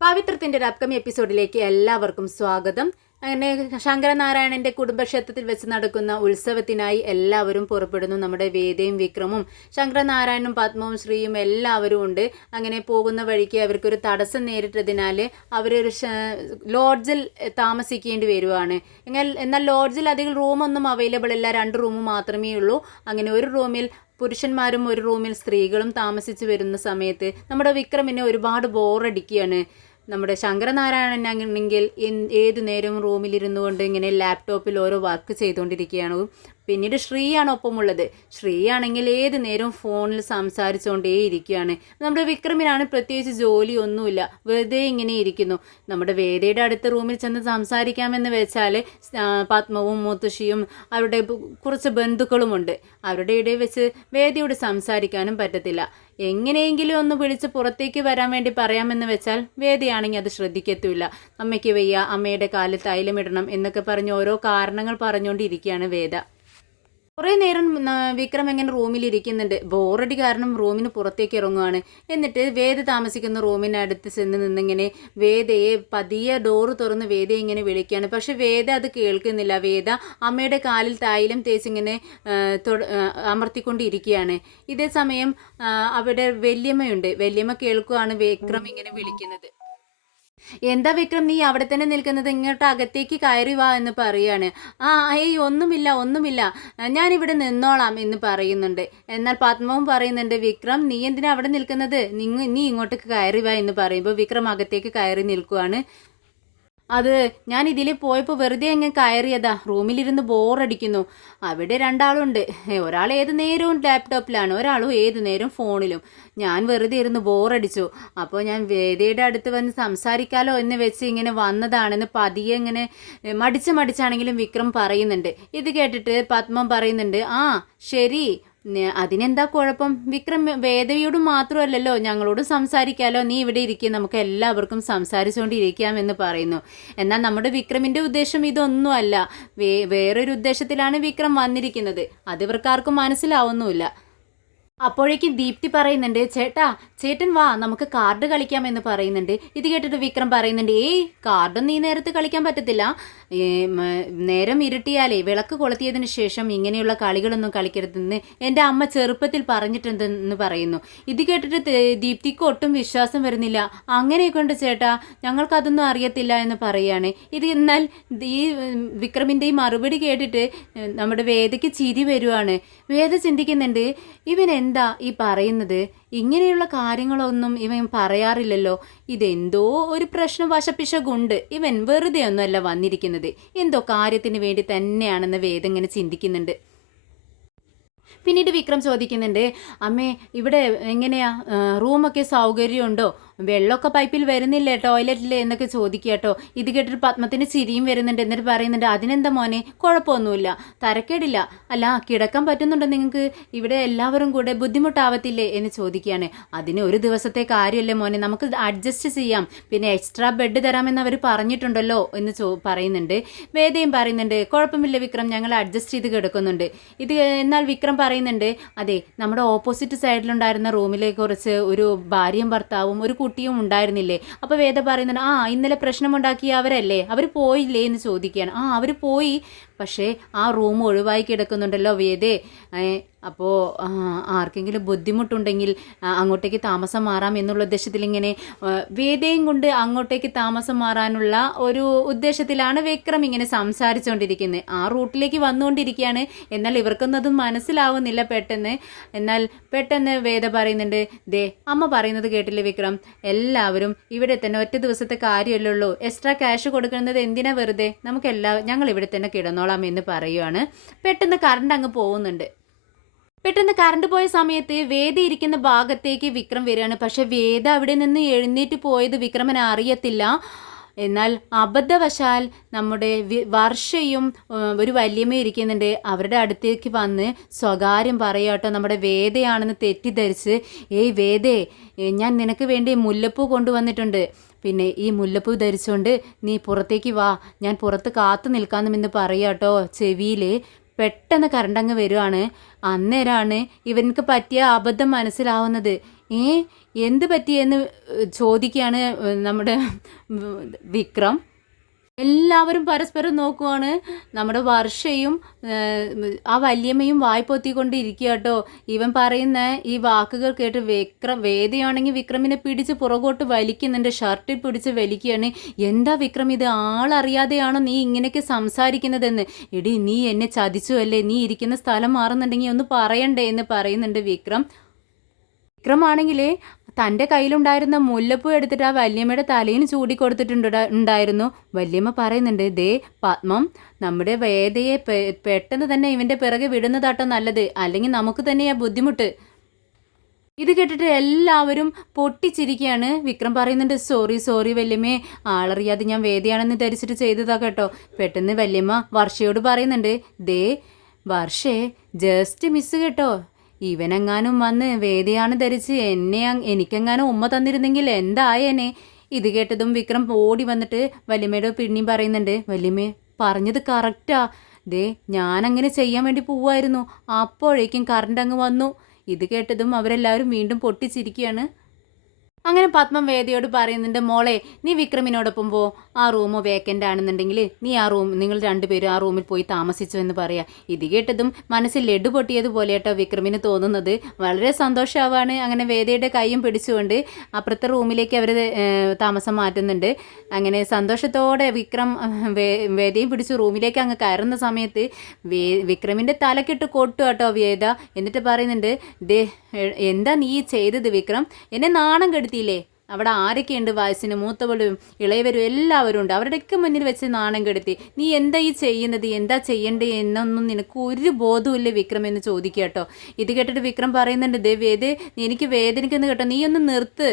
പവിത്രത്തിൻ്റെ ഒരു അപ്കമിങ് എപ്പിസോഡിലേക്ക് എല്ലാവർക്കും സ്വാഗതം. അങ്ങനെ ശങ്കരനാരായണൻ്റെ കുടുംബക്ഷേത്രത്തിൽ വെച്ച് നടക്കുന്ന ഉത്സവത്തിനായി എല്ലാവരും പുറപ്പെടുന്നു. നമ്മുടെ വേദയും വിക്രമും ശങ്കരനാരായണനും പത്മവും ശ്രീയും എല്ലാവരും ഉണ്ട്. അങ്ങനെ പോകുന്ന വഴിക്ക് അവർക്കൊരു തടസ്സം നേരിട്ടതിനാൽ അവരൊരു ലോഡ്ജിൽ താമസിക്കേണ്ടി വരുവാണ്. എന്നാൽ ലോഡ്ജിൽ അധികം റൂമൊന്നും അവൈലബിൾ അല്ല, 2 റൂം മാത്രമേ ഉള്ളൂ. അങ്ങനെ ഒരു റൂമിൽ പുരുഷന്മാരും ഒരു റൂമിൽ സ്ത്രീകളും താമസിച്ച് വരുന്ന സമയത്ത് നമ്മുടെ വിക്രമിനെ ഒരുപാട് ബോറടിക്കുകയാണ്. നമ്മുടെ ശങ്കരനാരായണനാണെങ്കിൽ ഏതു നേരവും റൂമിലിരുന്നു കൊണ്ട് ഇങ്ങനെ ലാപ്ടോപ്പിൽ ഓരോ വർക്ക് ചെയ്തുകൊണ്ടിരിക്കുകയാണ്. പിന്നീട് ശ്രീയാണ് ഒപ്പമുള്ളത്. ശ്രീയാണെങ്കിൽ ഏത് നേരവും ഫോണിൽ സംസാരിച്ചുകൊണ്ടേ ഇരിക്കുകയാണ്. നമ്മുടെ വിക്രമിനാണ് പ്രത്യേകിച്ച് ജോലിയൊന്നുമില്ല, വെറുതെ ഇങ്ങനെ ഇരിക്കുന്നു. നമ്മുടെ വേദയുടെ അടുത്ത റൂമിൽ ചെന്ന് സംസാരിക്കാമെന്ന് വെച്ചാൽ പത്മവും മുത്തശ്ശിയും അവരുടെ കുറച്ച് ബന്ധുക്കളുമുണ്ട്. അവരുടെ ഇടയിൽ വെച്ച് വേദയോട് സംസാരിക്കാനും പറ്റത്തില്ല. എങ്ങനെയെങ്കിലും ഒന്ന് വിളിച്ച് പുറത്തേക്ക് വരാൻ വേണ്ടി പറയാമെന്ന് വെച്ചാൽ വേദയാണെങ്കിൽ അത് ശ്രദ്ധിക്കത്തുമില്ല. അമ്മയ്ക്ക് വയ്യ, അമ്മയുടെ കാലിൽ തൈലമിടണം എന്നൊക്കെ പറഞ്ഞ് ഓരോ കാരണങ്ങൾ പറഞ്ഞുകൊണ്ടിരിക്കുകയാണ് വേദ. കുറേ നേരം വിക്രം എങ്ങനെ റൂമിലിരിക്കുന്നുണ്ട്. ബോറടി കാരണം റൂമിന് പുറത്തേക്ക് ഇറങ്ങുവാണ്. എന്നിട്ട് വേദ താമസിക്കുന്ന റൂമിനടുത്ത് ചെന്ന് നിന്നിങ്ങനെ വേദയെ പതിയെ ഡോറ് തുറന്ന് വേദയെ ഇങ്ങനെ വിളിക്കുകയാണ്. പക്ഷെ വേദ അത് കേൾക്കുന്നില്ല. വേദ അമ്മയുടെ കാലിൽ തൈലം തേച്ചിങ്ങനെ അമർത്തിക്കൊണ്ടിരിക്കുകയാണ്. ഇതേ സമയം അവിടെ വല്യമ്മയുണ്ട്. വല്യമ്മ കേൾക്കുവാണ് വിക്രം ഇങ്ങനെ വിളിക്കുന്നത്. എന്താ വിക്രം, നീ അവിടെ തന്നെ നിൽക്കുന്നത്? ഇങ്ങോട്ട് അകത്തേക്ക് കയറി വാ എന്ന് പറയാണ്. ഒന്നുമില്ല, ഞാനിവിടെ നിന്നോളാം എന്ന് പറയുന്നുണ്ട്. എന്നാൽ പത്മവും പറയുന്നുണ്ട്, വിക്രം നീ എന്തിനാ അവിടെ നിൽക്കുന്നത്? നീ ഇങ്ങോട്ടേക്ക് കയറി വാ എന്ന് പറയുമ്പോൾ വിക്രം അകത്തേക്ക് കയറി നിൽക്കുവാണ്. അത് ഞാൻ ഇതിൽ പോയപ്പോൾ വെറുതെ അങ്ങ് കയറിയതാ, റൂമിലിരുന്ന് ബോറടിക്കുന്നു. അവിടെ 2 ആളുണ്ട്. ഒരാൾ ഏത് നേരവും ലാപ്ടോപ്പിലാണ്, ഒരാളും ഏത് നേരവും ഫോണിലും. ഞാൻ വെറുതെ ഇരുന്ന് ബോറടിച്ചു. അപ്പോൾ ഞാൻ വേദയുടെ അടുത്ത് വന്ന് സംസാരിക്കാലോ എന്ന് വെച്ച് ഇങ്ങനെ വന്നതാണെന്ന് പതിയെ ഇങ്ങനെ മടിച്ചാണെങ്കിലും വിക്രം പറയുന്നുണ്ട്. ഇത് കേട്ടിട്ട് പത്മം പറയുന്നുണ്ട്, ആ ശരി, അതിനെന്താ കുഴപ്പം? വിക്രം വേദവിയോട് മാത്രമല്ലല്ലോ, ഞങ്ങളോടും സംസാരിക്കാമല്ലോ, നീ ഇവിടെ ഇരിക്കുക, നമുക്ക് എല്ലാവർക്കും സംസാരിച്ചുകൊണ്ടിരിക്കാമെന്ന് പറയുന്നു. എന്നാൽ നമ്മുടെ വിക്രമിൻ്റെ ഉദ്ദേശം ഇതൊന്നുമല്ല. വേറൊരു ഉദ്ദേശത്തിലാണ് വിക്രം വന്നിരിക്കുന്നത്. അത് ഇവർക്കാർക്കും മനസ്സിലാവുന്നുമില്ല. അപ്പോഴേക്കും ദീപ്തി പറയുന്നുണ്ട്, ചേട്ടൻ വാ, നമുക്ക് കാർഡ് കളിക്കാമെന്ന് പറയുന്നുണ്ട്. ഇത് കേട്ടിട്ട് വിക്രം പറയുന്നുണ്ട്, കാർഡൊന്നും ഈ നേരത്ത് കളിക്കാൻ പറ്റത്തില്ല. നേരം ഇരുട്ടിയാലേ വിളക്ക് കൊളുത്തിയതിന് ശേഷം ഇങ്ങനെയുള്ള കളികളൊന്നും കളിക്കരുതെന്ന് എൻ്റെ അമ്മ ചെറുപ്പത്തിൽ പറഞ്ഞിട്ടുണ്ടെന്ന് പറയുന്നു. ഇത് കേട്ടിട്ട് ദീപ്തിക്ക് ഒട്ടും വിശ്വാസം വരുന്നില്ല. അങ്ങനെയൊക്കെ ഉണ്ട് ചേട്ടാ, ഞങ്ങൾക്കതൊന്നും അറിയത്തില്ല എന്ന് പറയുകയാണ്. എന്നാൽ ഈ വിക്രമിൻ്റെ ഈ മറുപടി കേട്ടിട്ട് നമ്മുടെ വേദയ്ക്ക് ചിരി വരുവാണ്. വേദ ചിന്തിക്കുന്നുണ്ട്, ഇവൻ എന്താ ഈ പറയുന്നത്? ഇങ്ങനെയുള്ള കാര്യങ്ങളൊന്നും ഇവൻ പറയാറില്ലല്ലോ. ഇതെന്തോ ഒരു പ്രശ്നം വശപ്പിശകുണ്ട്. ഇവൻ വെറുതെ ഒന്നുമല്ല വന്നിരിക്കുന്നത്, എന്തോ കാര്യത്തിന് വേണ്ടി തന്നെയാണെന്ന് വേദ ഇങ്ങനെ ചിന്തിക്കുന്നുണ്ട്. പിന്നീട് വിക്രം ചോദിക്കുന്നുണ്ട്, അമ്മേ ഇവിടെ എങ്ങനെയാ, റൂമൊക്കെ സൗകര്യമുണ്ടോ? വെള്ളമൊക്കെ പൈപ്പിൽ വരുന്നില്ലേ ടോയ്ലറ്റിൽ എന്നൊക്കെ ചോദിക്കുക. ഇത് കേട്ടിട്ട് പത്മത്തിന് ചിരിയും വരുന്നുണ്ട്. എന്നിട്ട് പറയുന്നുണ്ട്, അതിനെന്താ മോനെ, കുഴപ്പമൊന്നുമില്ല, തരക്കേടില്ല. അല്ല, കിടക്കാൻ പറ്റുന്നുണ്ടോ നിങ്ങൾക്ക്? ഇവിടെ എല്ലാവരും കൂടെ ബുദ്ധിമുട്ടാവത്തില്ലേ എന്ന് ചോദിക്കുകയാണ്. അതിന് ഒരു ദിവസത്തെ കാര്യമല്ലേ മോനെ, നമുക്ക് അഡ്ജസ്റ്റ് ചെയ്യാം, പിന്നെ എക്സ്ട്രാ ബെഡ് തരാമെന്ന് അവർ പറഞ്ഞിട്ടുണ്ടല്ലോ എന്ന് പറയുന്നുണ്ട്. വേദയും പറയുന്നുണ്ട്, കുഴപ്പമില്ല വിക്രം, ഞങ്ങൾ അഡ്ജസ്റ്റ് ചെയ്ത് കിടക്കുന്നുണ്ട്. എന്നാൽ വിക്രം പറയുന്നുണ്ട്, അതെ, നമ്മുടെ ഓപ്പോസിറ്റ് സൈഡിലുണ്ടായിരുന്ന റൂമിലെ കുറച്ച് ഒരു ഭാര്യയും ഭർത്താവും ഒരു കുട്ടിയും ഉണ്ടായിരുന്നില്ലേ? അപ്പോൾ വേദ പറയുന്നുണ്ട്, ഇന്നലെ പ്രശ്നമുണ്ടാക്കിയ അവരല്ലേ, അവർ പോയില്ലേ എന്ന് ചോദിക്കുകയാണ്. അവർ പോയി, പക്ഷേ ആ റൂം ഒഴിവായി കിടക്കുന്നുണ്ടല്ലോ വേദേ. അപ്പോൾ ആർക്കെങ്കിലും ബുദ്ധിമുട്ടുണ്ടെങ്കിൽ അങ്ങോട്ടേക്ക് താമസം മാറാം എന്നുള്ള ഉദ്ദേശത്തിൽ ഇങ്ങനെ വേദയും കൊണ്ട് അങ്ങോട്ടേക്ക് താമസം മാറാനുള്ള ഒരു ഉദ്ദേശത്തിലാണ് വിക്രം ഇങ്ങനെ സംസാരിച്ചുകൊണ്ടിരിക്കുന്നത്. ആ റൂട്ടിലേക്ക് വന്നുകൊണ്ടിരിക്കുകയാണ്. എന്നാൽ ഇവർക്കൊന്നും അത് മനസ്സിലാവുന്നില്ല പെട്ടെന്ന്. എന്നാൽ പെട്ടെന്ന് വേദ പറയുന്നുണ്ട്, ദേ അമ്മ പറയുന്നത് കേട്ടില്ലേ വിക്രം, എല്ലാവരും ഇവിടെ തന്നെ ഒറ്റ ദിവസത്തെ കാര്യമല്ലേ ഉള്ളൂ, എക്സ്ട്രാ ക്യാഷ് കൊടുക്കുന്നത് എന്തിനാ വെറുതെ, ഞങ്ങൾ ഇവിടെ തന്നെ കിടന്നോളാം എന്ന് പറയുവാണ്. പെട്ടെന്ന് കറണ്ട് അങ്ങ് പോകുന്നുണ്ട്. പെട്ടെന്ന് കറണ്ട് പോയ സമയത്ത് വേദ ഇരിക്കുന്ന ഭാഗത്തേക്ക് വിക്രം വരികയാണ്. പക്ഷെ വേദ അവിടെ നിന്ന് എഴുന്നേറ്റ് പോയത് വിക്രമന് അറിയത്തില്ല. എന്നാൽ അബദ്ധവശാൽ നമ്മുടെ വർഷയും ഒരു വല്യമ്മ ഇരിക്കുന്നുണ്ട്. അവരുടെ അടുത്തേക്ക് വന്ന് സ്വകാര്യം പറയാട്ടോ നമ്മുടെ വേദയാണെന്ന് തെറ്റിദ്ധരിച്ച്, വേദേ, ഞാൻ നിനക്ക് വേണ്ടി മുല്ലപ്പൂ കൊണ്ടുവന്നിട്ടുണ്ട്, പിന്നെ ഈ മുല്ലപ്പൂ ധരിച്ചുകൊണ്ട് നീ പുറത്തേക്ക് വാ, ഞാൻ പുറത്ത് കാത്തു നിൽക്കാമെന്ന് പറയാട്ടോ ചെവിയിൽ. പെട്ടെന്ന് കറണ്ടങ്ങ് വരുവാണ്. അന്നേരമാണ് ഇവർക്ക് പറ്റിയ അബദ്ധം മനസ്സിലാവുന്നത്. എന്ത് പറ്റിയെന്ന് ചോദിക്കുകയാണ് നമ്മുടെ വിക്രം. എല്ലാവരും പരസ്പരം നോക്കുവാണ്. നമ്മുടെ വർഷയും ആ വല്യമ്മയും വായ് പൊത്തിക്കൊണ്ടിരിക്കുക കേട്ടോ. ഇവൻ പറയുന്ന ഈ വാക്കുകൾ കേട്ട് വേദയാണെങ്കിൽ വിക്രമിനെ പിടിച്ച് പുറകോട്ട് വലിക്കുന്നുണ്ട്, ഷർട്ടിൽ പിടിച്ച് വലിക്കുകയാണ്. എന്താ വിക്രം, ഇത് ആളറിയാതെയാണോ നീ ഇങ്ങനെയൊക്കെ സംസാരിക്കുന്നതെന്ന്? എടി, നീ എന്നെ ചതിച്ചു അല്ലേ? നീ ഇരിക്കുന്ന സ്ഥലം മാറുന്നുണ്ടെങ്കിൽ ഒന്ന് പറയണ്ടേ എന്ന് പറയുന്നുണ്ട് വിക്രം. വിക്രമാണെങ്കിൽ തൻ്റെ കയ്യിലുണ്ടായിരുന്ന മുല്ലപ്പൂ എടുത്തിട്ട് ആ വല്യമ്മയുടെ തലയിൽ ഉണ്ടായിരുന്നു. വല്യമ്മ പറയുന്നുണ്ട്, ദേ പത്മം, നമ്മുടെ വേദയെ പെട്ടെന്ന് തന്നെ ഇവൻ്റെ പിറകെ വിടുന്നതാട്ടോ നല്ലത്, അല്ലെങ്കിൽ നമുക്ക് തന്നെയാ ബുദ്ധിമുട്ട്. ഇത് കേട്ടിട്ട് എല്ലാവരും പൊട്ടിച്ചിരിക്കുകയാണ്. വിക്രം പറയുന്നുണ്ട്, സോറി വല്യമ്മേ, ആളറിയാതെ ഞാൻ വേദയാണെന്ന് ധരിച്ചിട്ട് ചെയ്തതാ കേട്ടോ. പെട്ടെന്ന് വല്യമ്മ വർഷയോട് പറയുന്നുണ്ട്, ദേ വർഷേ, ജസ്റ്റ് മിസ് കേട്ടോ, ഇവനെങ്ങാനും വന്ന് വേദിയാണ് ധരിച്ച് എനിക്കെങ്ങാനും ഉമ്മ തന്നിരുന്നെങ്കിൽ എന്തായേനെ. ഇത് കേട്ടതും വിക്രം ഓടി വന്നിട്ട് വല്യമ്മയോട് പിന്നെയും പറയുന്നുണ്ട്, വല്യമ്മേ പറഞ്ഞത് കറക്റ്റാ, ദേ ഞാനങ്ങനെ ചെയ്യാൻ വേണ്ടി പോവായിരുന്നു, അപ്പോഴേക്കും കറണ്ട് അങ്ങ് വന്നു. ഇത് കേട്ടതും അവരെല്ലാവരും വീണ്ടും പൊട്ടിച്ചിരിക്കുകയാണ്. അങ്ങനെ പത്മം വേദയോട് പറയുന്നുണ്ട്, മോളെ നീ വിക്രമിനോടൊപ്പം പോ, ആ റൂം വേക്കൻ്റ് ആണെന്നുണ്ടെങ്കിൽ നീ നിങ്ങൾ രണ്ടുപേരും ആ റൂമിൽ പോയി താമസിച്ചു എന്ന് പറയാം. ഇത് കേട്ടതും മനസ്സിൽ ലഡു പൊട്ടിയതുപോലെ കേട്ടോ വിക്രമിന് തോന്നുന്നത്. വളരെ സന്തോഷമാവാണ്. അങ്ങനെ വേദയുടെ കൈയും പിടിച്ചുകൊണ്ട് അപ്പുറത്തെ റൂമിലേക്ക് അവർ താമസം മാറ്റുന്നുണ്ട്. അങ്ങനെ സന്തോഷത്തോടെ വിക്രം വേദയും പിടിച്ച് റൂമിലേക്ക് അങ്ങ് കയറുന്ന സമയത്ത് വിക്രമിൻ്റെ തലക്കിട്ട് കൊട്ടു കേട്ടോ വേദ. എന്നിട്ട് പറയുന്നുണ്ട്, ദേ എന്താ നീ ചെയ്തത് വിക്രം, എന്നെ നാണം കെടുത്തിയില്ലേ? അവിടെ ആരൊക്കെയുണ്ട്, വയസ്സിന് മൂത്തവരും ഇളയവരും എല്ലാവരും ഉണ്ട്, അവരുടെയൊക്കെ മുന്നിൽ വെച്ച് നാണം കെടുത്തി. നീ എന്താ ഈ ചെയ്യുന്നത്, എന്താ ചെയ്യണ്ടേ എന്നൊന്നും നിനക്ക് ഒരു ബോധമില്ലേ വിക്രം എന്ന് ചോദിക്കുക കേട്ടോ. ഇത് കേട്ടിട്ട് വിക്രം പറയുന്നുണ്ട്, ദേ എനിക്ക് വേദനിക്കുന്നു കേട്ടോ, നീ ഒന്ന് നിർത്ത്.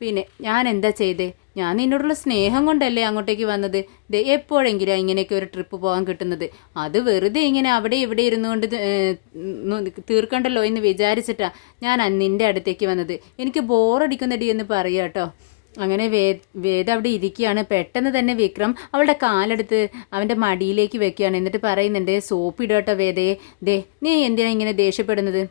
പിന്നെ ഞാൻ എന്താ ചെയ്തേ? ഞാൻ നിന്നോടുള്ള സ്നേഹം കൊണ്ടല്ലേ അങ്ങോട്ടേക്ക് വന്നത്. എപ്പോഴെങ്കിലും ഇങ്ങനെയൊക്കെ ഒരു ട്രിപ്പ് പോകാൻ കിട്ടുന്നത്, അത് വെറുതെ ഇങ്ങനെ അവിടെ ഇവിടെ ഇരുന്നുകൊണ്ട് തീർക്കണ്ടല്ലോ എന്ന് വിചാരിച്ചിട്ടാ ഞാൻ നിൻ്റെ അടുത്തേക്ക് വന്നത്. എനിക്ക് ബോറടിക്കുന്നടി എന്ന് പറയുക കേട്ടോ. അങ്ങനെ വേദ അവിടെ ഇരിക്കുകയാണ്. പെട്ടെന്ന് തന്നെ വിക്രം അവളുടെ കാലെടുത്ത് അവൻ്റെ മടിയിലേക്ക് വെക്കുകയാണ്. എന്നിട്ട് പറയുന്നുണ്ട്, സോപ്പ് ഇടട്ടോ വേദയെ, നീ എന്തിനാ ഇങ്ങനെ ദേഷ്യപ്പെടുന്നത്?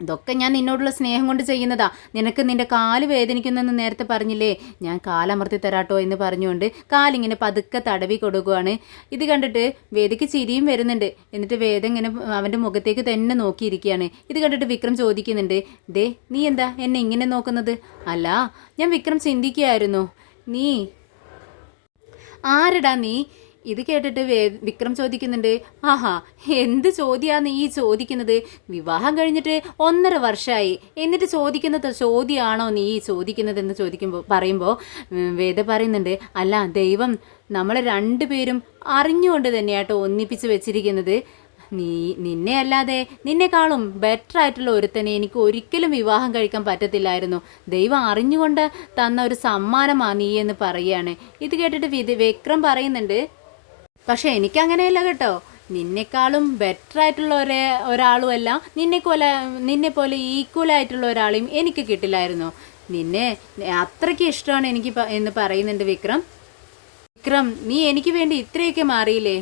ഇതൊക്കെ ഞാൻ നിന്നോടുള്ള സ്നേഹം കൊണ്ട് ചെയ്യുന്നതാ. നിനക്ക് നിൻ്റെ കാല് വേദനിക്കുന്നെന്ന് നേരത്തെ പറഞ്ഞില്ലേ, ഞാൻ കാലമർത്തി തരാട്ടോ എന്ന് പറഞ്ഞുകൊണ്ട് കാലിങ്ങനെ പതുക്കെ തടവി കൊടുക്കുകയാണ്. ഇത് കണ്ടിട്ട് വേദയ്ക്ക് ചിരിയും വരുന്നുണ്ട്. എന്നിട്ട് വേദ ഇങ്ങനെ അവൻ്റെ മുഖത്തേക്ക് തന്നെ നോക്കിയിരിക്കുകയാണ്. ഇത് കണ്ടിട്ട് വിക്രം ചോദിക്കുന്നുണ്ട്, നീ എന്താ എന്നെ ഇങ്ങനെ നോക്കുന്നത്? അല്ല, ഞാൻ വിക്രം ചിന്തിക്കുകയായിരുന്നു, നീ ആരടാ നീ? ഇത് കേട്ടിട്ട് വിക്രം ചോദിക്കുന്നുണ്ട്, ആഹാ എന്ത് ചോദ്യമാണ് ഈ ചോദിക്കുന്നത്? വിവാഹം കഴിഞ്ഞിട്ട് 1.5 വർഷമായി, എന്നിട്ട് ചോദിക്കുന്നത് ചോദ്യമാണോ നീ ചോദിക്കുന്നതെന്ന് പറയുമ്പോൾ വേദ പറയുന്നുണ്ട്, അല്ല ദൈവം നമ്മളെ രണ്ടുപേരും അറിഞ്ഞുകൊണ്ട് തന്നെയാട്ടോ ഒന്നിപ്പിച്ച് വെച്ചിരിക്കുന്നത്. നിന്നെ അല്ലാതെ നിന്നെക്കാളും ബെറ്റർ ആയിട്ടുള്ള ഒരുത്തനെ എനിക്ക് ഒരിക്കലും വിവാഹം കഴിക്കാൻ പറ്റത്തില്ലായിരുന്നു. ദൈവം അറിഞ്ഞുകൊണ്ട് തന്ന ഒരു സമ്മാനമാണ് നീ എന്ന് പറയുകയാണ്. ഇത് കേട്ടിട്ട് വിക്രം പറയുന്നുണ്ട്, പക്ഷെ എനിക്കങ്ങനെയല്ല കേട്ടോ, നിന്നെക്കാളും ബെറ്റർ ആയിട്ടുള്ള ഒരാളും അല്ല, നിന്നെ പോലെ ഈക്വൽ ആയിട്ടുള്ള ഒരാളെയും എനിക്ക് കിട്ടില്ലായിരുന്നു. നിന്നെ അത്രയ്ക്ക് ഇഷ്ടമാണ് എനിക്ക് എന്ന് പറയുന്നുണ്ട് വിക്രം. നീ എനിക്ക് വേണ്ടി ഇത്രയൊക്കെ മാറിയില്ലേ?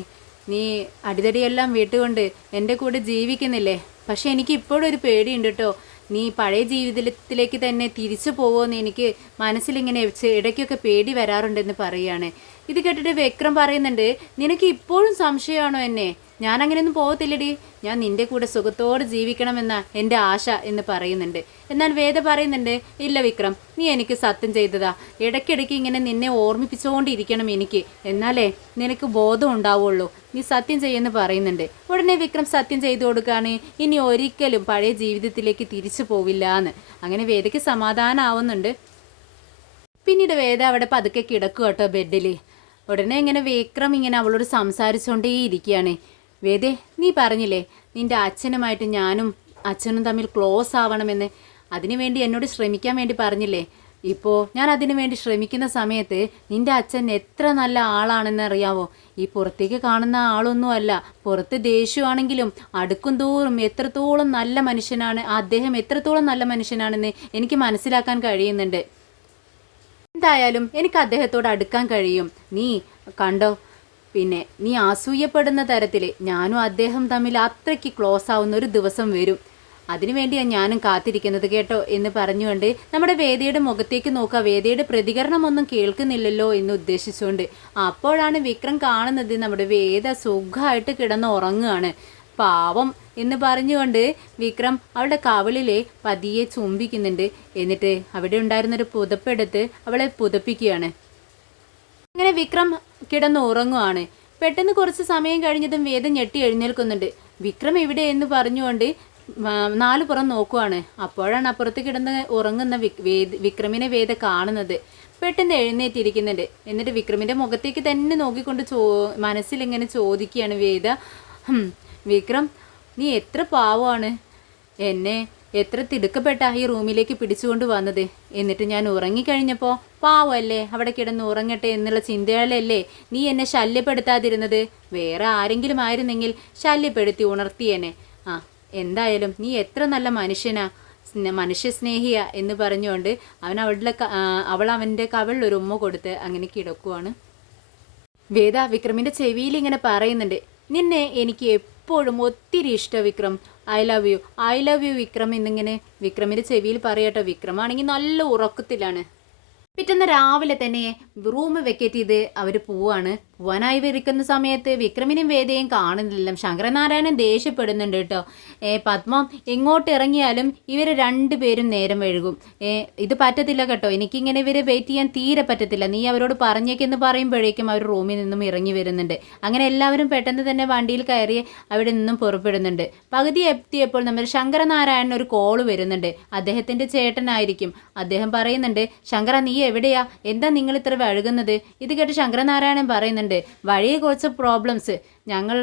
നീ അടിതടിയെല്ലാം വീട്ടുകൊണ്ട് എൻ്റെ കൂടെ ജീവിക്കുന്നില്ലേ? പക്ഷെ എനിക്ക് ഇപ്പോഴും ഒരു പേടിയുണ്ട് കേട്ടോ, നീ പഴയ ജീവിതത്തിലേക്ക് തന്നെ തിരിച്ചു പോവുമെന്ന് എനിക്ക് മനസ്സിലിങ്ങനെ ഇടയ്ക്കൊക്കെ പേടി വരാറുണ്ടെന്ന് പറയുകയാണ്. ഇത് കേട്ടിട്ട് വിക്രം പറയുന്നുണ്ട്, നിനക്ക് ഇപ്പോഴും സംശയമാണോ എന്നെ? ഞാൻ അങ്ങനെയൊന്നും പോകത്തില്ലടി, ഞാൻ നിൻ്റെ കൂടെ സുഖത്തോടെ ജീവിക്കണമെന്ന എൻ്റെ ആശ എന്ന് പറയുന്നുണ്ട്. എന്നാൽ വേദ പറയുന്നുണ്ട്, ഇല്ല വിക്രം, നീ എനിക്ക് സത്യം ചെയ്തതാ, ഇടയ്ക്കിടയ്ക്ക് ഇങ്ങനെ നിന്നെ ഓർമ്മിപ്പിച്ചുകൊണ്ടിരിക്കണം എനിക്ക്, എന്നാലേ നിനക്ക് ബോധം ഉണ്ടാവുള്ളൂ, നീ സത്യം ചെയ്യുമെന്ന് പറയുന്നുണ്ട്. ഉടനെ വിക്രം സത്യം ചെയ്തു കൊടുക്കുകയാണ്, ഇനി ഒരിക്കലും പഴയ ജീവിതത്തിലേക്ക് തിരിച്ചു പോവില്ല എന്ന്. അങ്ങനെ വേദയ്ക്ക് സമാധാനമാവുന്നുണ്ട്. പിന്നീട് വേദ അവിടെ പതുക്കെ കിടക്കുക കേട്ടോ ബെഡിൽ. ഉടനെ ഇങ്ങനെ വിക്രം ഇങ്ങനെ അവളോട് സംസാരിച്ചുകൊണ്ടേ ഇരിക്കുകയാണ്. വേദേ, നീ പറഞ്ഞില്ലേ നിൻ്റെ അച്ഛനുമായിട്ട് ഞാനും അച്ഛനും തമ്മിൽ ക്ലോസ് ആവണമെന്ന്, അതിനുവേണ്ടി എന്നോട് ശ്രമിക്കാൻ വേണ്ടി പറഞ്ഞില്ലേ? ഇപ്പോൾ ഞാൻ അതിനു വേണ്ടി ശ്രമിക്കുന്ന സമയത്ത് നിൻ്റെ അച്ഛൻ എത്ര നല്ല ആളാണെന്ന് അറിയാവോ? ഈ പുറത്തേക്ക് കാണുന്ന ആളൊന്നുമല്ല, പുറത്ത് ദേഷ്യമാണെങ്കിലും അടുക്കും തോറും എത്രത്തോളം നല്ല മനുഷ്യനാണ് അദ്ദേഹം, എത്രത്തോളം നല്ല മനുഷ്യനാണെന്ന് എനിക്ക് മനസ്സിലാക്കാൻ കഴിയുന്നുണ്ട്. എന്തായാലും എനിക്ക് അദ്ദേഹത്തോട് അടുക്കാൻ കഴിയും. നീ കണ്ടോ, പിന്നെ നീ അസൂയപ്പെടുന്ന തരത്തിൽ ഞാനും അദ്ദേഹം തമ്മിൽ അത്രയ്ക്ക് ക്ലോസ് ആവുന്ന ഒരു ദിവസം വരും. അതിനുവേണ്ടിയാണ് ഞാനും കാത്തിരിക്കുന്നത് കേട്ടോ എന്ന് പറഞ്ഞുകൊണ്ട് നമ്മുടെ വേദയുടെ മുഖത്തേക്ക് നോക്കുക. വേദയുടെ പ്രതികരണമൊന്നും കേൾക്കുന്നില്ലല്ലോ എന്ന് ഉദ്ദേശിച്ചുകൊണ്ട്. അപ്പോഴാണ് വിക്രം കാണുന്നത് നമ്മുടെ വേദ സുഖമായിട്ട് കിടന്ന് ഉറങ്ങുകയാണ്. പാവം എന്ന് പറഞ്ഞുകൊണ്ട് വിക്രം അവളുടെ കവിളിലെ പതിയെ ചുംബിക്കുന്നുണ്ട്. എന്നിട്ട് അവിടെ ഉണ്ടായിരുന്നൊരു പുതപ്പെടുത്ത് അവളെ പുതപ്പിക്കുകയാണ്. അങ്ങനെ വിക്രം കിടന്ന് ഉറങ്ങുവാണ്. പെട്ടെന്ന് കുറച്ച് സമയം കഴിഞ്ഞതും വേദ ഞെട്ടി എഴുന്നേൽക്കുന്നുണ്ട്. വിക്രം എവിടെ എന്ന് പറഞ്ഞുകൊണ്ട് നാലു പുറം നോക്കുവാണ്. അപ്പോഴാണ് അപ്പുറത്ത് കിടന്ന് ഉറങ്ങുന്ന വിക്രമിനെ വേദ കാണുന്നത്. പെട്ടെന്ന് എഴുന്നേറ്റിരിക്കുന്നുണ്ട്. എന്നിട്ട് വിക്രമിൻ്റെ മുഖത്തേക്ക് തന്നെ നോക്കിക്കൊണ്ട് മനസ്സിലിങ്ങനെ ചോദിക്കുകയാണ് വേദ, വിക്രം നീ എത്ര പാവമാണ്, എന്നെ എത്ര തിടുക്കപ്പെട്ട ഈ റൂമിലേക്ക് പിടിച്ചുകൊണ്ട് വന്നത്. എന്നിട്ട് ഞാൻ ഉറങ്ങിക്കഴിഞ്ഞപ്പോൾ പാവമല്ലേ അവിടെ കിടന്ന് ഉറങ്ങട്ടെ എന്നുള്ള ചിന്തകളല്ലേ നീ എന്നെ ശല്യപ്പെടുത്താതിരുന്നത്. വേറെ ആരെങ്കിലും ആയിരുന്നെങ്കിൽ ശല്യപ്പെടുത്തി ഉണർത്തിയേനെ. എന്തായാലും നീ എത്ര നല്ല മനുഷ്യനാ, മനുഷ്യസ്നേഹിയാ എന്ന് പറഞ്ഞുകൊണ്ട് അവൾ അവൻ്റെ കവിളിൽ ഒരു ഉമ്മ കൊടുത്ത് അങ്ങനെ കിടക്കുവാണ്. വേദ വിക്രമിൻ്റെ ചെവിയിൽ ഇങ്ങനെ പറയുന്നുണ്ട്, നിന്നെ എനിക്ക് എപ്പോഴും ഒത്തിരി ഇഷ്ടം Vikram, I love you Vikram എന്നിങ്ങനെ വിക്രമിൻ്റെ ചെവിയിൽ പറയട്ടോ. വിക്രമാണെങ്കിൽ നല്ല ഉറക്കത്തിലാണ്. പിറ്റേന്ന് രാവിലെ തന്നെ റൂം വെക്കേറ്റ് ചെയ്ത് അവർ പോവാനായി ഇരിക്കുന്ന സമയത്ത് വിക്രമിനും വേദയും കാണുന്നില്ല. ശങ്കരനാരായണൻ ദേഷ്യപ്പെടുന്നുണ്ട് കേട്ടോ. പത്മം എങ്ങോട്ട് ഇറങ്ങിയാലും ഇവർ രണ്ടുപേരും നേരം വഴുകും. ഇത് പറ്റത്തില്ല കേട്ടോ, എനിക്കിങ്ങനെ ഇവരെ വെയിറ്റ് ചെയ്യാൻ തീരെ പറ്റത്തില്ല, നീ അവരോട് പറഞ്ഞേക്കെന്ന് പറയുമ്പോഴേക്കും അവർ റൂമിൽ നിന്നും ഇറങ്ങി വരുന്നുണ്ട്. അങ്ങനെ എല്ലാവരും പെട്ടെന്ന് തന്നെ വണ്ടിയിൽ കയറി അവിടെ നിന്നും പുറപ്പെടുന്നുണ്ട്. പകുതി എത്തിയപ്പോൾ നമ്മുടെ ശങ്കരനാരായണൻ ഒരു കോള് വരുന്നുണ്ട്. അദ്ദേഹത്തിൻ്റെ ചേട്ടനായിരിക്കും. അദ്ദേഹം പറയുന്നുണ്ട്, ശങ്കര നീ എവിടെയാ, എന്താ നിങ്ങൾ ഇത്ര വഴുകുന്നത്. ഇത് കേട്ട് ശങ്കരനാരായണൻ പറയുന്നുണ്ട്, വഴിയെ കുറച്ച് പ്രോബ്ലംസ്, ഞങ്ങൾ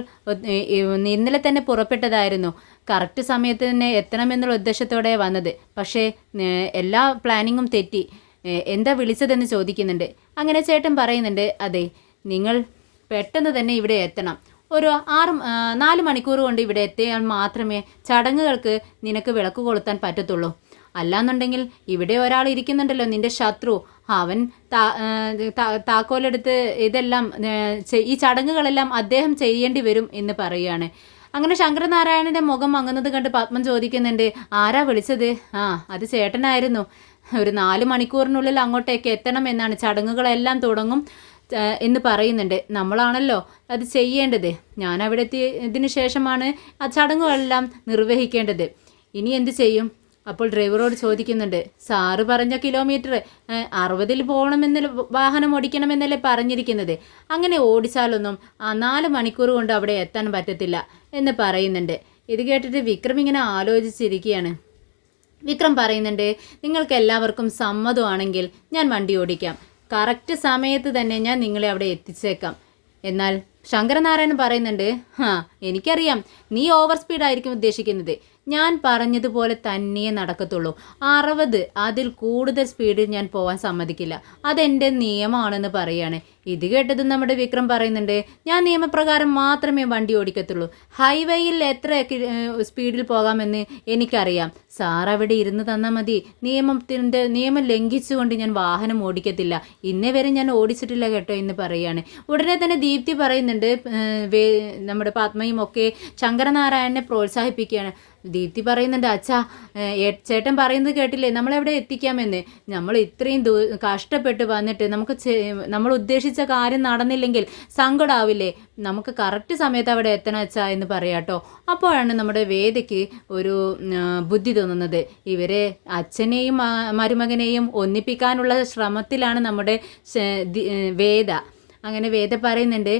ഇന്നലെ തന്നെ പുറപ്പെട്ടതായിരുന്നു, കറക്റ്റ് സമയത്ത് തന്നെ എത്തണമെന്നുള്ള ഉദ്ദേശത്തോടെ വന്നത്, പക്ഷേ എല്ലാ പ്ലാനിങ്ങും തെറ്റി, എന്താ വിളിച്ചതെന്ന് ചോദിക്കുന്നുണ്ട്. അങ്ങനെ ചേട്ടൻ പറയുന്നുണ്ട്, അതെ നിങ്ങൾ പെട്ടെന്ന് തന്നെ ഇവിടെ എത്തണം, ഒരു 4 മണിക്കൂർ കൊണ്ട് ഇവിടെ എത്തിയാൽ മാത്രമേ ചടങ്ങുകൾക്ക് നിനക്ക് വിളക്ക് കൊളുത്താൻ പറ്റത്തുള്ളൂ. അല്ലാന്നുണ്ടെങ്കിൽ ഇവിടെ ഒരാൾ ഇരിക്കുന്നുണ്ടല്ലോ, നിന്റെ ശത്രു, അവൻ താക്കോലെടുത്ത് ഇതെല്ലാം ഈ ചടങ്ങുകളെല്ലാം അദ്ദേഹം ചെയ്യേണ്ടി വരും എന്ന് പറയുകയാണ്. അങ്ങനെ ശങ്കരനാരായണൻ്റെ മുഖം മങ്ങുന്നത് കണ്ട് പത്മം ചോദിക്കുന്നുണ്ട്, ആരാ വിളിച്ചത്. അത് ചേട്ടനായിരുന്നു, ഒരു 4 മണിക്കൂറിനുള്ളിൽ അങ്ങോട്ടേക്ക് എത്തണം എന്നാണ്, ചടങ്ങുകളെല്ലാം തുടങ്ങും എന്ന് പറയുന്നുണ്ട്. നമ്മളാണല്ലോ അത് ചെയ്യേണ്ടത്, ഞാൻ അവിടെ എത്തിയതിനു ശേഷമാണ് ആ ചടങ്ങുകളെല്ലാം നിർവഹിക്കേണ്ടത്, ഇനി എന്ത് ചെയ്യും. അപ്പോൾ ഡ്രൈവറോട് ചോദിക്കുന്നുണ്ട്, സാറ് പറഞ്ഞ കിലോമീറ്റർ 60-ൽ പോകണമെന്നല്ലേ, വാഹനം ഓടിക്കണമെന്നല്ലേ പറഞ്ഞിരിക്കുന്നത്, അങ്ങനെ ഓടിച്ചാലൊന്നും 4 മണിക്കൂർ കൊണ്ട് അവിടെ എത്താൻ പറ്റത്തില്ല എന്ന് പറയുന്നുണ്ട്. ഇത് കേട്ടിട്ട് വിക്രം ഇങ്ങനെ ആലോചിച്ചിരിക്കുകയാണ്. വിക്രം പറയുന്നുണ്ട്, നിങ്ങൾക്ക് എല്ലാവർക്കും സമ്മതമാണെങ്കിൽ ഞാൻ വണ്ടി ഓടിക്കാം, കറക്റ്റ് സമയത്ത് തന്നെ ഞാൻ നിങ്ങളെ അവിടെ എത്തിച്ചേക്കാം. എന്നാൽ ശങ്കരനാരായണൻ പറയുന്നുണ്ട്, എനിക്കറിയാം നീ ഓവർ സ്പീഡായിരിക്കും ഉദ്ദേശിക്കുന്നത്, ഞാൻ പറഞ്ഞതുപോലെ തന്നെ നടക്കത്തുള്ളൂ, 60 അതിൽ കൂടുതൽ സ്പീഡിൽ ഞാൻ പോകാൻ സമ്മതിക്കില്ല, അതെൻ്റെ നിയമമാണെന്ന് പറയാണ്. ഇത് കേട്ടതും നമ്മുടെ വിക്രം പറയുന്നുണ്ട്, ഞാൻ നിയമപ്രകാരം മാത്രമേ വണ്ടി ഓടിക്കത്തുള്ളൂ, ഹൈവേയിൽ എത്ര സ്പീഡിൽ പോകാമെന്ന് എനിക്കറിയാം, സാർ അവിടെ ഇരുന്ന് തന്നാൽ മതി, നിയമം ലംഘിച്ചുകൊണ്ട് ഞാൻ വാഹനം ഓടിക്കത്തില്ല, ഇന്നേ വരെ ഞാൻ ഓടിച്ചിട്ടില്ല കേട്ടോ എന്ന് പറയാണ്. ഉടനെ തന്നെ ദീപ്തി പറയുന്നുണ്ട്, നമ്മുടെ പത്മയും ഒക്കെ ശങ്കരനാരായണനെ പ്രോത്സാഹിപ്പിക്കുകയാണ്. ദീപ്തി പറയുന്നുണ്ട്, അച്ഛാ ചേട്ടൻ പറയുന്നത് കേട്ടില്ലേ, നമ്മളെവിടെ എത്തിക്കാമെന്ന്, നമ്മൾ ഇത്രയും കഷ്ടപ്പെട്ട് വന്നിട്ട് നമ്മൾ ഉദ്ദേശിച്ച കാര്യം നടന്നില്ലെങ്കിൽ സങ്കടമാവില്ലേ, നമുക്ക് കറക്റ്റ് സമയത്ത് അവിടെ എത്തണം അച്ഛാ എന്ന് പറയാട്ടോ. അപ്പോഴാണ് നമ്മുടെ വേദയ്ക്ക് ഒരു ബുദ്ധി തോന്നുന്നത്, ഇവരെ അച്ഛനെയും മരുമകനെയും ഒന്നിപ്പിക്കാനുള്ള ശ്രമത്തിലാണ് നമ്മുടെ വേദ. അങ്ങനെ വേദ പറയുന്നുണ്ട്,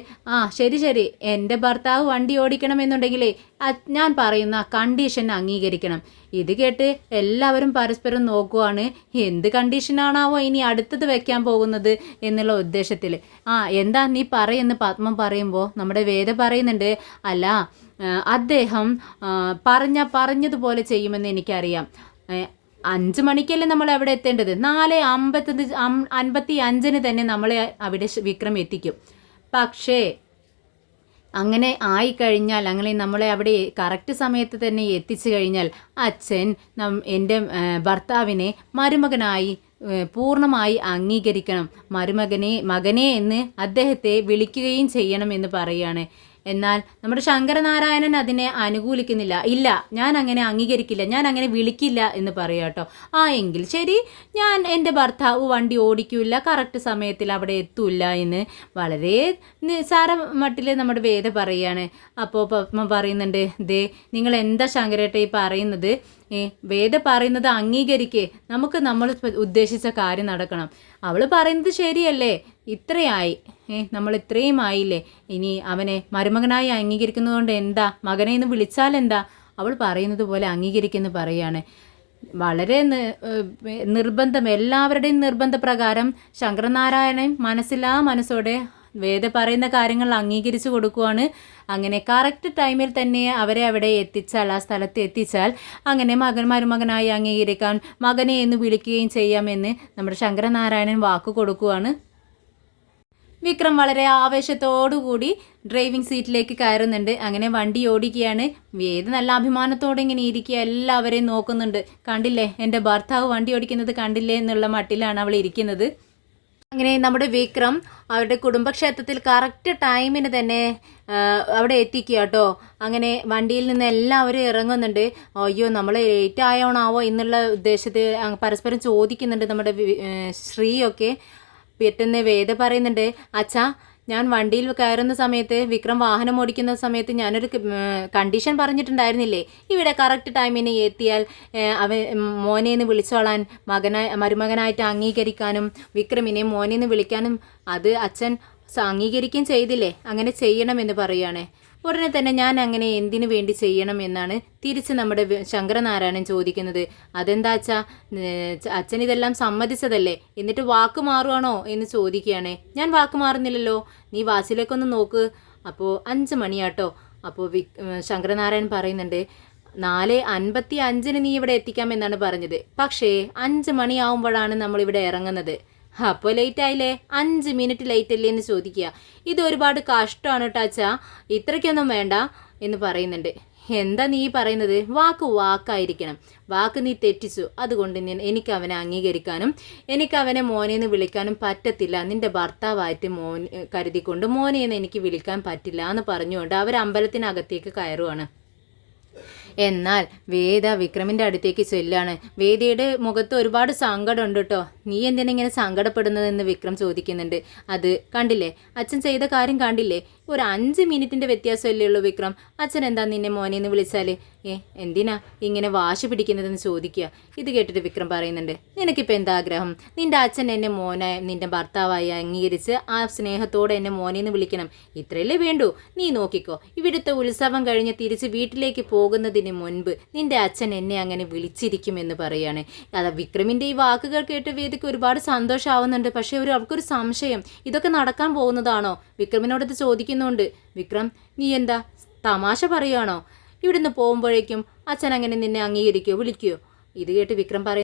ശരി, എൻ്റെ ഭർത്താവ് വണ്ടി ഓടിക്കണമെന്നുണ്ടെങ്കിലേ ഞാൻ പറയുന്ന കണ്ടീഷൻ അംഗീകരിക്കണം. ഇത് കേട്ട് എല്ലാവരും പരസ്പരം നോക്കുവാണ്, എന്ത് കണ്ടീഷനാണാവോ ഇനി അടുത്തത് വെക്കാൻ പോകുന്നത് എന്നുള്ള ഉദ്ദേശത്തിൽ. എന്താ നീ പറയുമെന്ന് പത്മം പറയുമ്പോൾ നമ്മുടെ വേദ പറയുന്നുണ്ട്, അല്ല അദ്ദേഹം പറഞ്ഞതുപോലെ ചെയ്യുമെന്ന് എനിക്കറിയാം, 5 മണിക്കല്ലേ നമ്മൾ അവിടെ എത്തേണ്ടത്, 4:55 തന്നെ നമ്മളെ അവിടെ വിക്രം എത്തിക്കും. പക്ഷേ അങ്ങനെ ആയിക്കഴിഞ്ഞാൽ, അങ്ങനെ നമ്മളെ അവിടെ കറക്റ്റ് സമയത്ത് തന്നെ എത്തിച്ചു കഴിഞ്ഞാൽ അച്ഛൻ എൻ്റെ ഭർത്താവിനെ മരുമകനായി പൂർണ്ണമായി അംഗീകരിക്കണം, മകനെ എന്ന് അദ്ദേഹത്തെ വിളിക്കുകയും ചെയ്യണം എന്ന് പറയുകയാണ്. എന്നാൽ നമ്മുടെ ശങ്കരനാരായണൻ അതിനെ അനുകൂലിക്കുന്നില്ല. ഇല്ല, ഞാൻ അങ്ങനെ അംഗീകരിക്കില്ല, ഞാൻ അങ്ങനെ വിളിക്കില്ല എന്ന് പറയാം കേട്ടോ. എങ്കിൽ ശരി, ഞാൻ എൻ്റെ ഭർത്താവ് വണ്ടി ഓടിക്കില്ല, കറക്റ്റ് സമയത്തിൽ അവിടെ എത്തൂല്ല എന്ന് വളരെ നിസ്സാര മട്ടിൽ നമ്മുടെ വേദ പറയുകയാണ്. അപ്പോൾ പത്മ പറയുന്നുണ്ട്, ദേ നിങ്ങൾ എന്താ ശങ്കരേട്ട ഈ പറയുന്നത്? വേദ പറയുന്നത് അംഗീകരിക്കേ, നമുക്ക് നമ്മൾ ഉദ്ദേശിച്ച കാര്യം നടക്കണം. അവൾ പറയുന്നത് ശരിയല്ലേ, ഇത്രയായി, നമ്മൾ ഇത്രയും ആയില്ലേ, ഇനി അവനെ മരുമകനായി അംഗീകരിക്കുന്നതുകൊണ്ട് എന്താ, മകനെ എന്ന് വിളിച്ചാൽ എന്താ? അവൾ പറയുന്നത് പോലെ അംഗീകരിക്കുമെന്ന് പറയാണ്. വളരെ നിർബന്ധം, എല്ലാവരുടെയും നിർബന്ധപ്രകാരം ശങ്കരനാരായണൻ മനസ്സോടെ വേദ പറയുന്ന കാര്യങ്ങൾ അംഗീകരിച്ചു കൊടുക്കുവാണ്. അങ്ങനെ കറക്റ്റ് ടൈമിൽ തന്നെ അവരെ അവിടെ എത്തിച്ചാൽ, ആ സ്ഥലത്ത് എത്തിച്ചാൽ, അങ്ങനെ മരുമകനായി അംഗീകരിക്കാൻ, മകനെ എന്ന് വിളിക്കുകയും ചെയ്യാമെന്ന് നമ്മുടെ ശങ്കരനാരായണൻ വാക്ക് കൊടുക്കുവാണ്. വിക്രം വളരെ ആവേശത്തോടുകൂടി ഡ്രൈവിംഗ് സീറ്റിലേക്ക് കയറുന്നുണ്ട്. അങ്ങനെ വണ്ടി ഓടിക്കുകയാണ്. വേദ നല്ല അഭിമാനത്തോടെ ഇങ്ങനെ ഇരിക്കുക, എല്ലാവരെയും നോക്കുന്നുണ്ട്. കണ്ടില്ലേ, എൻ്റെ ഭർത്താവ് വണ്ടി ഓടിക്കുന്നത് കണ്ടില്ലേ എന്നുള്ള മട്ടിലാണ് അവൾ ഇരിക്കുന്നത്. അങ്ങനെ നമ്മുടെ വിക്രം അവരുടെ കുടുംബക്ഷേത്രത്തിൽ കറക്റ്റ് ടൈമിന് തന്നെ അവിടെ എത്തിക്കുക കേട്ടോ. അങ്ങനെ വണ്ടിയിൽ നിന്ന് എല്ലാവരും ഇറങ്ങുന്നുണ്ട്. അയ്യോ, നമ്മൾ ലേറ്റ് ആയോണാവോ എന്നുള്ള ഉദ്ദേശത്തിൽ പരസ്പരം ചോദിക്കുന്നുണ്ട് നമ്മുടെ ശ്രീയൊക്കെ. പെട്ടെന്ന് വേദ പറയുന്നുണ്ട്, അച്ഛാ, ഞാൻ വണ്ടിയിൽ കയറുന്ന സമയത്ത്, വിക്രം വാഹനം ഓടിക്കുന്ന സമയത്ത് ഞാനൊരു കണ്ടീഷൻ പറഞ്ഞിട്ടുണ്ടായിരുന്നില്ലേ, ഇവിടെ കറക്റ്റ് ടൈമിന് എത്തിയാൽ മോനെന്ന് വിളിച്ചോളാൻ, മരുമകനായിട്ട് അംഗീകരിക്കാനും വിക്രമിനെ മോനെന്ന് വിളിക്കാനും അത് അച്ഛൻ അംഗീകരിക്കുകയും ചെയ്തില്ലേ, അങ്ങനെ ചെയ്യണമെന്ന് പറയുകയാണ്. ഉടനെ തന്നെ ഞാൻ അങ്ങനെ എന്തിനു വേണ്ടി ചെയ്യണം എന്നാണ് തിരിച്ച് നമ്മുടെ ശങ്കരനാരായണൻ ചോദിക്കുന്നത്. അതെന്താ അച്ഛാ, അച്ഛൻ ഇതെല്ലാം സമ്മതിച്ചതല്ലേ, എന്നിട്ട് വാക്ക് മാറുവാണോ എന്ന് ചോദിക്കുകയാണ്. ഞാൻ വാക്ക് മാറുന്നില്ലല്ലോ, നീ വാച്ചിലേക്കൊന്ന് നോക്ക്. അപ്പോൾ 5 മണിയാട്ടോ. അപ്പോൾ ശങ്കരനാരായണൻ പറയുന്നുണ്ട്, 4:55 നീ ഇവിടെ എത്തിക്കാമെന്നാണ് പറഞ്ഞത്, പക്ഷേ 5 മണിയാവുമ്പോഴാണ് നമ്മളിവിടെ ഇറങ്ങുന്നത്. അപ്പോൾ ലേറ്റ് ആയില്ലേ, 5 മിനിറ്റ് ലേറ്റ് അല്ലേ എന്ന് ചോദിക്കുക. ഇത് ഒരുപാട് കഷ്ടമാണ് ടാച്ചാ, ഇത്രയ്ക്കൊന്നും വേണ്ട എന്ന് പറയുന്നുണ്ട്. എന്താ നീ പറയുന്നത്? വാക്കായിരിക്കണം, വാക്ക് നീ തെറ്റിച്ചു, അതുകൊണ്ട് എനിക്ക് അവനെ അംഗീകരിക്കാനും എനിക്ക് അവനെ മോനെന്ന് വിളിക്കാനും പറ്റത്തില്ല, നിന്റെ ഭർത്താവായിട്ട് കരുതിക്കൊണ്ട് മോനെന്ന് എനിക്ക് വിളിക്കാൻ പറ്റില്ല എന്ന് പറഞ്ഞുകൊണ്ട് അവർ അമ്പലത്തിനകത്തേക്ക് കയറുവാണ്. എന്നാൽ വേദ വിക്രമിൻ്റെ അടുത്തേക്ക് ചെല്ലാണ്. വേദയുടെ മുഖത്ത് ഒരുപാട് സങ്കടമുണ്ട് കേട്ടോ. നീ എന്തിനാ ഇങ്ങനെ സങ്കടപ്പെടുന്നതെന്ന് വിക്രം ചോദിക്കുന്നുണ്ട്. അത് കണ്ടില്ലേ, അച്ഛൻ ചെയ്ത കാര്യം കണ്ടില്ലേ, ഒരു 5 മിനിറ്റിൻ്റെ വ്യത്യാസമല്ലേ ഉള്ളൂ വിക്രം, അച്ഛൻ എന്താ നിന്നെ മോനെന്ന് വിളിച്ചാൽ എന്തിനാ ഇങ്ങനെ വാശി പിടിക്കുന്നതെന്ന് ചോദിക്കുക. ഇത് കേട്ടിട്ട് വിക്രം പറയുന്നുണ്ട്, നിനക്കിപ്പോൾ എന്താ ആഗ്രഹം? നിൻ്റെ അച്ഛൻ എന്നെ മോനായി, നിൻ്റെ ഭർത്താവായി അംഗീകരിച്ച് ആ സ്നേഹത്തോടെ എന്നെ മോനെന്ന് വിളിക്കണം, ഇത്രയല്ലേ വേണ്ടൂ? നീ നോക്കിക്കോ, ഇവിടുത്തെ ഉത്സവം കഴിഞ്ഞ് തിരിച്ച് വീട്ടിലേക്ക് പോകുന്നതിന് മുൻപ് നിൻ്റെ അച്ഛൻ എന്നെ അങ്ങനെ വിളിച്ചിരിക്കുമെന്ന് പറയാണ്. അതാ വിക്രമിൻ്റെ ഈ വാക്കുകൾ കേട്ട് വേദിക്ക് ഒരുപാട് സന്തോഷമാവുന്നുണ്ട്. പക്ഷേ അവൾക്കൊരു സംശയം, ഇതൊക്കെ നടക്കാൻ പോകുന്നതാണോ? വിക്രമിനോടത് ചോദിക്കുന്നുണ്ട്. വിക്രം, നീ എന്താ തമാശ പറയുകയാണോ? ഇവിടുന്ന് പോകുമ്പോഴേക്കും അച്ഛൻ അങ്ങനെ നിന്നെ അംഗീകരിക്കുകയോ വിളിക്കുകയോ? ഇത് കേട്ട് വിക്രം പറയും,